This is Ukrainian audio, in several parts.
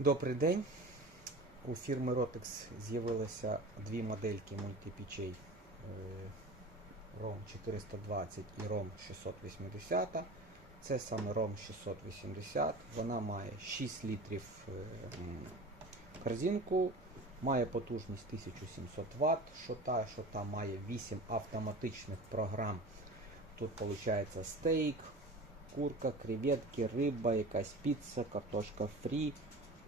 Добрий день. У фірми Rotex з'явилися дві модельки мультипічей е, ROM 420 і ROM 680. Це саме ROM 680. Вона має 6 літрів е, корзинку, має потужність 1700 Вт, що та, що та має 8 автоматичних програм. Тут виходить стейк, курка, креветки, риба, якась піца, картошка фрі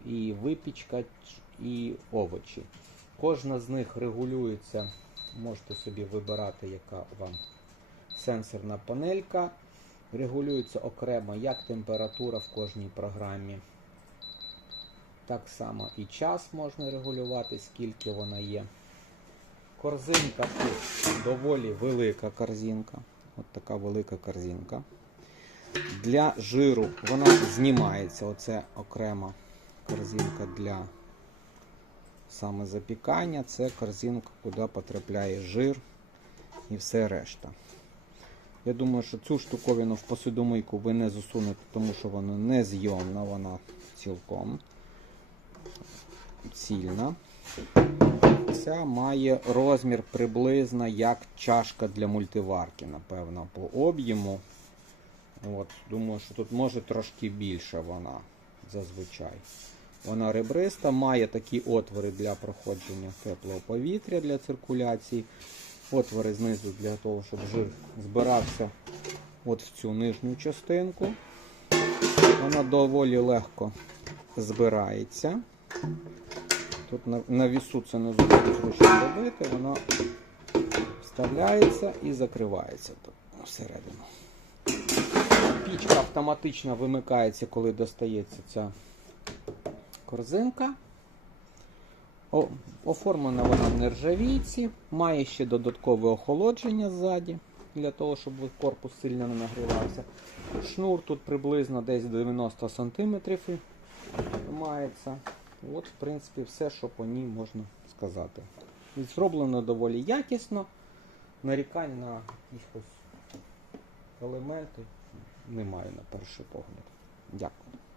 і випічка, і овочі. Кожна з них регулюється, можете собі вибирати, яка вам сенсорна панелька. Регулюється окремо як температура в кожній програмі. Так само і час можна регулювати, скільки вона є. Корзинка тут доволі велика корзинка. От така велика корзинка. Для жиру вона знімається. Оце окрема корзинка для саме запікання. Це корзинка, куди потрапляє жир і все решта. Я думаю, що цю штуковину в посудомийку ви не засунете, тому що вона не зйомна, вона цілком цільна. Ця має розмір приблизно як чашка для мультиварки, напевно, по об'єму. Думаю, що тут може трошки більше вона зазвичай. Вона ребриста, має такі отвори для проходження теплого повітря для циркуляції. Отвори знизу для того, щоб жир збирався от в цю нижню частинку. Вона доволі легко збирається. Тут на, на вісу це не зовсім зручно робити, воно вставляється і закривається тут всередину. Пічка автоматично вимикається, коли достається ця корзинка. О, оформлена вона в нержавійці, має ще додаткове охолодження ззаді, для того, щоб корпус сильно не нагрівався. Шнур тут приблизно десь 90 см мається. От, в принципі, все, що по ній можна сказати. І зроблено доволі якісно. Нарікань на якісь елементи немає на перший погляд. Дякую.